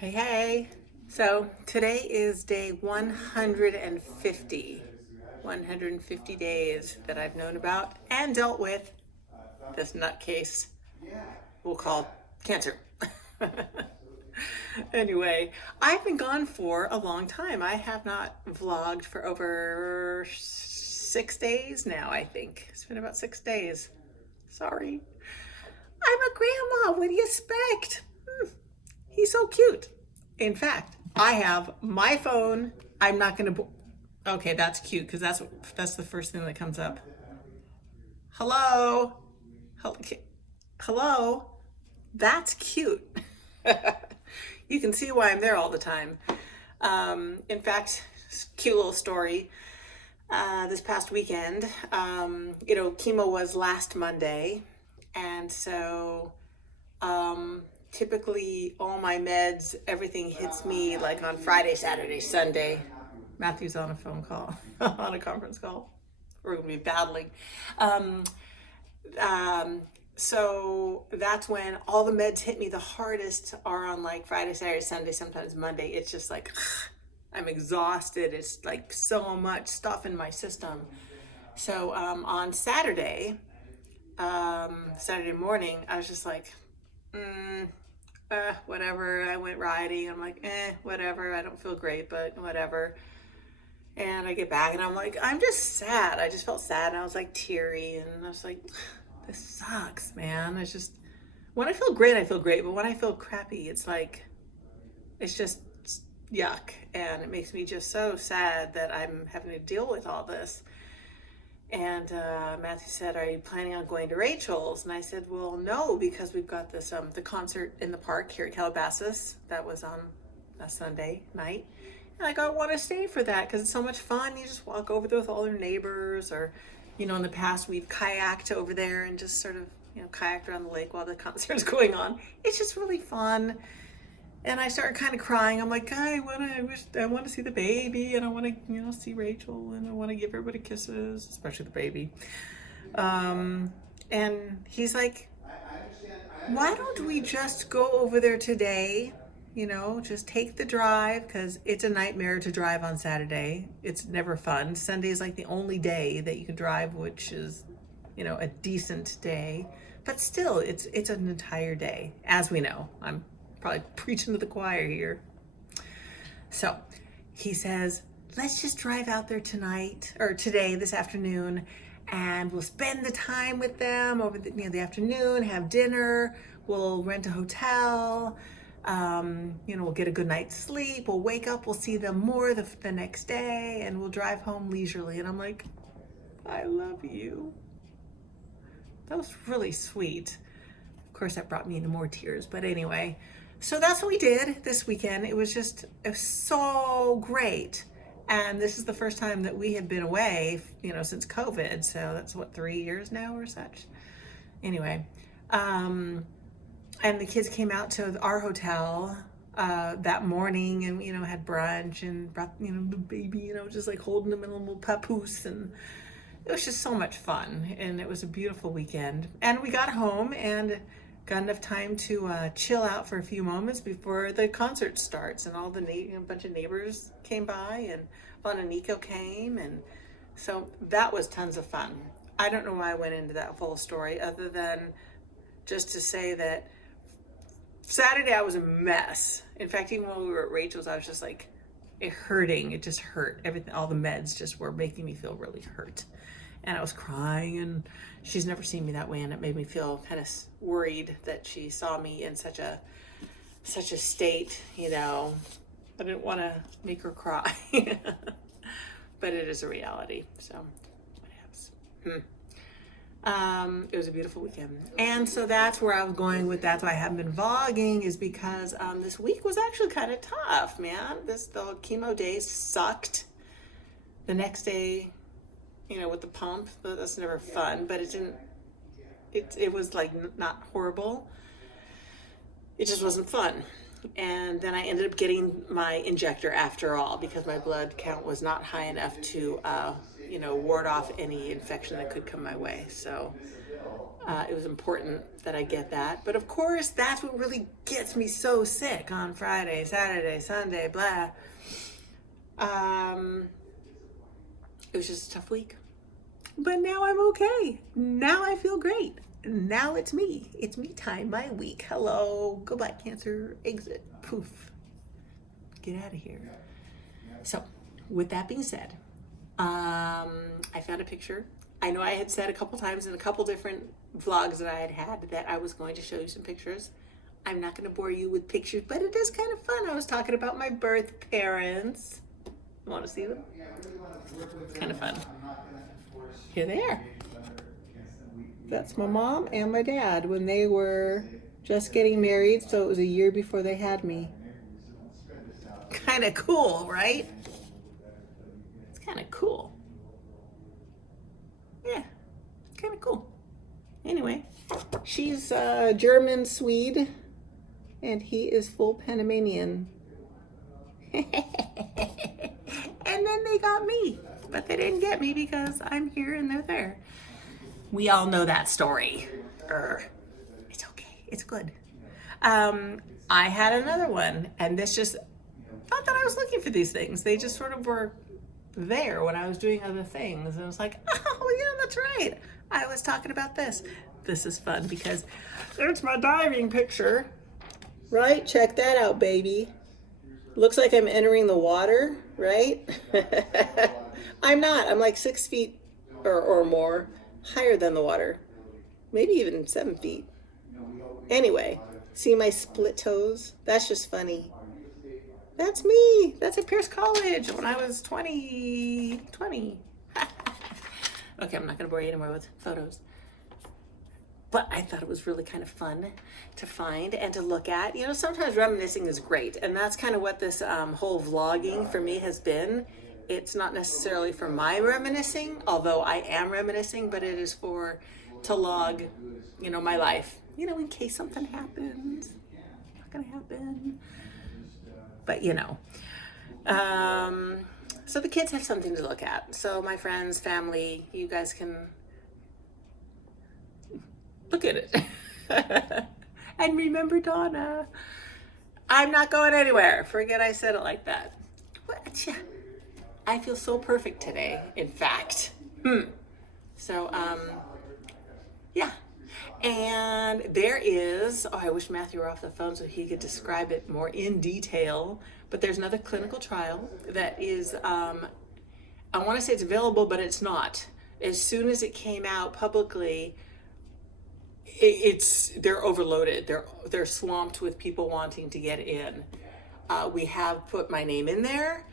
Hey, hey. So today is day 150. 150 days that I've known about and dealt with this nutcase we'll call cancer. Anyway, I've been gone for a long time. I have not vlogged for over 6 days now, I think. It's been about 6 days. Sorry. I'm a grandma. What do you expect? He's so cute. In fact, I have my phone. I'm not going to. Okay, that's cute because that's the first thing that comes up. Hello, hello. That's cute. You can see why I'm there all the time. In fact, cute little story. This past weekend, chemo was last Monday, and so typically all my meds, everything hits me like on Friday, Saturday, Sunday. Matthew's on a phone call, on a conference call. We're going to be battling. Um, um, so that's when all the meds hit me the hardest are on like Friday, Saturday, Sunday, sometimes Monday. It's just like, I'm exhausted. It's like so much stuff in my system. So on Saturday morning, I was just like, whatever. I went riding. I'm like, whatever. I don't feel great, but whatever. And I get back and I'm like, I'm just sad. I just felt sad and I was like teary and I was like, this sucks, man. It's just, when I feel great, I feel great. But when I feel crappy, it's like, it's just yuck. And it makes me just so sad that I'm having to deal with all this. And Matthew said, "Are you planning on going to Rachaels?" And I said, "Well, no, because we've got this the concert in the park here at Calabasas that was on a Sunday night. And I want to stay for that because it's so much fun. You just walk over there with all your neighbors, or, in the past we've kayaked over there and just sort of kayaked around the lake while the concert's going on. It's just really fun." And I started kind of crying. I'm like, I want to see the baby, and I want to, see Rachel, and I want to give everybody kisses, especially the baby. And he's like, why don't we just go over there today? Just take the drive because it's a nightmare to drive on Saturday. It's never fun. Sunday is like the only day that you can drive, which is, a decent day. But still, it's an entire day, as we know. I'm probably preaching to the choir here. So he says, let's just drive out there tonight or today, this afternoon, and we'll spend the time with them over the afternoon, have dinner, we'll rent a hotel, we'll get a good night's sleep, we'll wake up, we'll see them more the next day, and we'll drive home leisurely. And I'm like, I love you. That was really sweet. Of course, that brought me into more tears, but anyway. So that's what we did this weekend. It was so great. And this is the first time that we have been away, since COVID. So that's 3 years now or such. Anyway, and the kids came out to our hotel that morning and, had brunch and brought, the baby, just like holding him in a little papoose. And it was just so much fun. And it was a beautiful weekend. And we got home and got enough time to chill out for a few moments before the concert starts, and all the a bunch of neighbors came by, and Von and Nico came, and so that was tons of fun. I don't know why I went into that full story other than just to say that Saturday I was a mess. In fact, even when we were at Rachel's, I was just like, it just hurt. Everything, all the meds just were making me feel really hurt. And I was crying, and she's never seen me that way, and it made me feel kind of worried that she saw me in such a state. I didn't want to make her cry, but it is a reality. So what happens? It was a beautiful weekend, and so that's where I was going with that. So I haven't been vlogging is because this week was actually kind of tough, man. The chemo days sucked. The next day, with the pump, that's never fun, but it was like not horrible. It just wasn't fun. And then I ended up getting my injector after all because my blood count was not high enough to, ward off any infection that could come my way. So It was important that I get that. But of course, that's what really gets me so sick on Friday, Saturday, Sunday, blah. It was just a tough week. But now I'm okay. Now I feel great. Now it's me. It's me time, my week. Hello. Goodbye, Cancer. Exit. Poof. Get out of here. So, with that being said, I found a picture. I know I had said a couple times in a couple different vlogs that I had that I was going to show you some pictures. I'm not going to bore you with pictures, but it is kind of fun. I was talking about my birth parents. You want to see them? It's kind of fun. Here they are. That's my mom and my dad when they were just getting married, so it was a year before they had me. Kind of cool, right? It's kind of cool. Yeah, it's kind of cool. Anyway, she's German Swede, and he is full Panamanian. And then they got me, but they didn't get me because I'm here and they're there. We all know that story. It's okay. It's good. I had another one, and this just, not that I was looking for these things. They just sort of were there when I was doing other things. And I was like, oh, yeah, that's right. I was talking about this. This is fun because it's my diving picture, right? Check that out, baby. Looks like I'm entering the water, right? I'm not. I'm like 6 feet or more higher than the water. Maybe even 7 feet. Anyway, see my split toes? That's just funny. That's me. That's at Pierce College when I was 20. Okay, I'm not going to bore you anymore with photos. But I thought it was really kind of fun to find and to look at. You know, sometimes reminiscing is great. And that's kind of what this whole vlogging for me has been. It's not necessarily for my reminiscing, although I am reminiscing, but it is to log, you know, my life. You know, in case something happens. Not going to happen. But, you know. So the kids have something to look at. So my friends, family, you guys can look at it. And remember Donna. I'm not going anywhere. Forget I said it like that. What? I feel so perfect today, in fact. So, yeah. And there is, oh, I wish Matthew were off the phone so he could describe it more in detail. But there's another clinical trial that is, I want to say it's available, but it's not. As soon as it came out publicly, they're overloaded. They're swamped with people wanting to get in. We have put my name in there.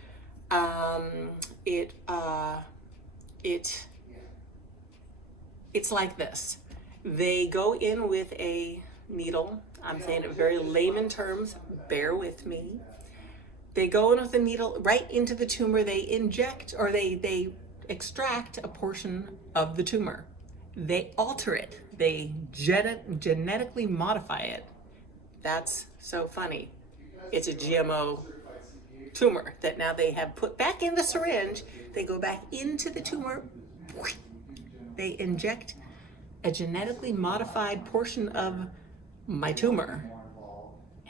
It's like this. They go in with a needle. I'm saying it very layman terms. Bear with me. They go in with a needle right into the tumor. They inject or they extract a portion of the tumor. They alter it. They genetically modify it. That's so funny. It's a GMO tumor that now they have put back in the syringe. They go back into the tumor. They inject a genetically modified portion of my tumor,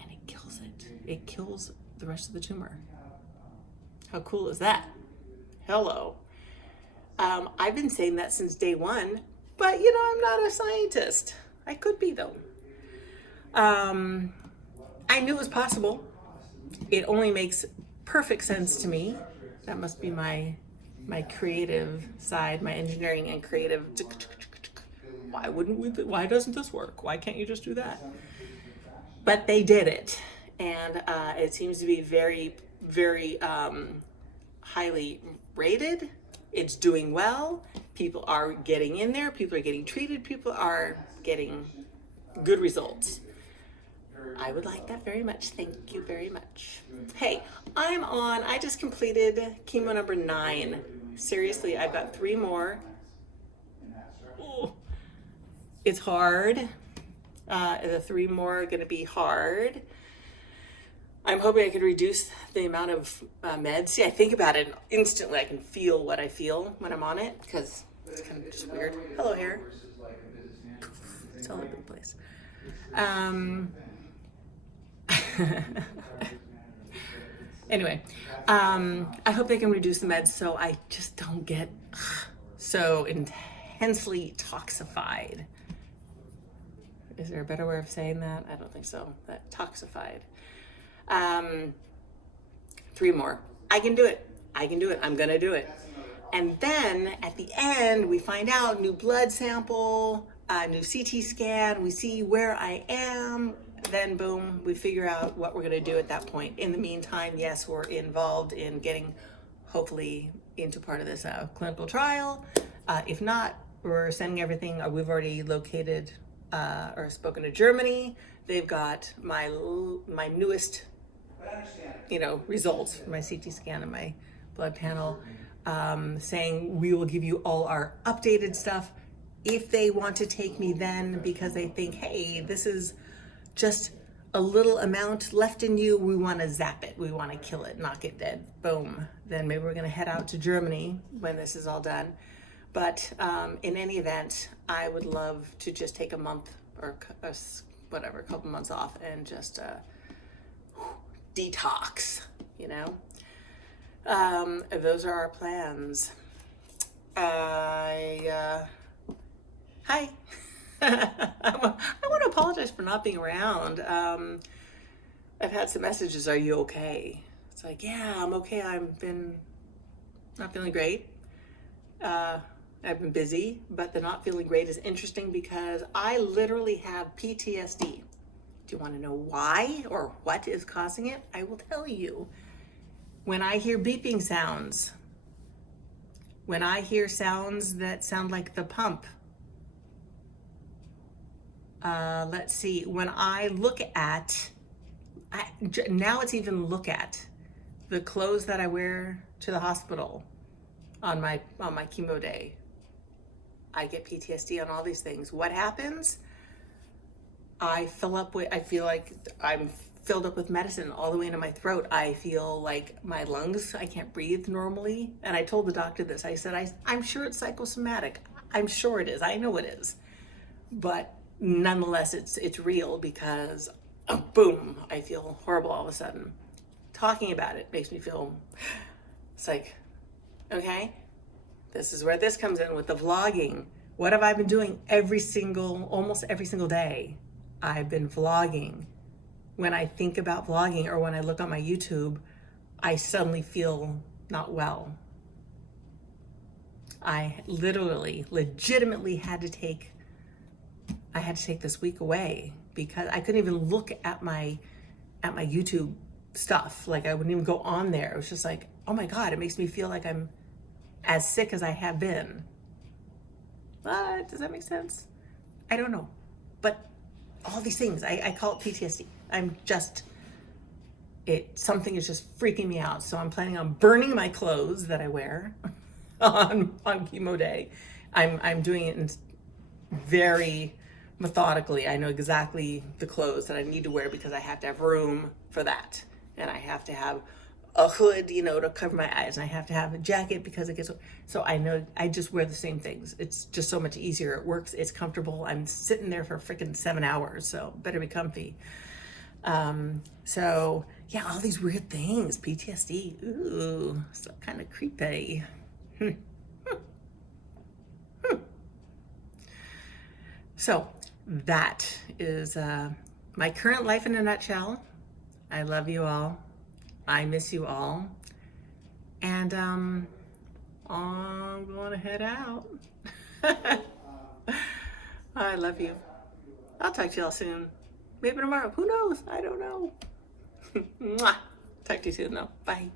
and it kills it. It kills the rest of the tumor. How cool is that? Hello. I've been saying that since day one, but you know, I'm not a scientist. I could be though. I knew it was possible. It only makes perfect sense to me. That must be my creative side, my engineering and creative. Why doesn't this work? Why can't you just do that? But they did it. And it seems to be very, very highly rated. It's doing well. People are getting in there. People are getting treated. People are getting good results. I would like that very much. Thank you very much. Hey, I just completed chemo number 9. Seriously, I've got 3 more. Oh, it's hard. The 3 more are going to be hard. I'm hoping I can reduce the amount of meds. See, I think about it instantly. I can feel what I feel when I'm on it because it's kind of just weird. Hello, hair. It's all over the place. Um, anyway, I hope they can reduce the meds so I just don't get so intensely toxified. Is there a better way of saying that? I don't think so. That toxified. 3 more. I can do it. I can do it. I'm going to do it. And then at the end, we find out new blood sample, new CT scan. We see where I am. Then boom, we figure out what we're going to do at that point. In the meantime, yes, we're involved in getting hopefully into part of this clinical trial. If not, we're sending everything. We've already located or spoken to Germany. They've got my newest, results, my CT scan and my blood panel, saying we will give you all our updated stuff. If they want to take me then because they think, hey, this is just a little amount left in you, we want to zap it, we want to kill it, knock it dead, boom. Then maybe we're going to head out to Germany when this is all done. But in any event, I would love to just take a month or whatever, a couple months off and just detox, Those are our plans. Hi. I want to apologize for not being around. I've had some messages, are you okay? It's like, yeah, I'm okay. I've been not feeling great. I've been busy, but the not feeling great is interesting because I literally have PTSD. Do you want to know why or what is causing it? I will tell you. When I hear beeping sounds, when I hear sounds that sound like the pump, let's see, when I look at, now it's even look at the clothes that I wear to the hospital on my chemo day. I get PTSD on all these things. What happens? I feel like I'm filled up with medicine all the way into my throat. I feel like my lungs, I can't breathe normally. And I told the doctor this. I said, I'm sure it's psychosomatic. I'm sure it is. I know it is. But nonetheless, it's real because boom, I feel horrible all of a sudden. Talking about it makes me feel, it's like, okay, this is where this comes in with the vlogging. What have I been doing almost every single day? I've been vlogging. When I think about vlogging or when I look on my YouTube, I suddenly feel not well. I legitimately had to take this week away because I couldn't even look at my YouTube stuff. Like I wouldn't even go on there. It was just like, oh my God, it makes me feel like I'm as sick as I have been. Does that make sense? I don't know. But all these things, I call it PTSD. Something is just freaking me out. So I'm planning on burning my clothes that I wear on chemo day. I'm doing it very methodically. I know exactly the clothes that I need to wear because I have to have room for that. And I have to have a hood, to cover my eyes. And I have to have a jacket because it gets, so I know I just wear the same things. It's just so much easier. It works. It's comfortable. I'm sitting there for freaking 7 hours. So better be comfy. So yeah, all these weird things, PTSD. Ooh, so kind of creepy. So that is, my current life in a nutshell. I love you all. I miss you all. And I'm going to head out. I love you. I'll talk to y'all soon. Maybe tomorrow. Who knows? I don't know. Mwah. Talk to you soon though. Bye.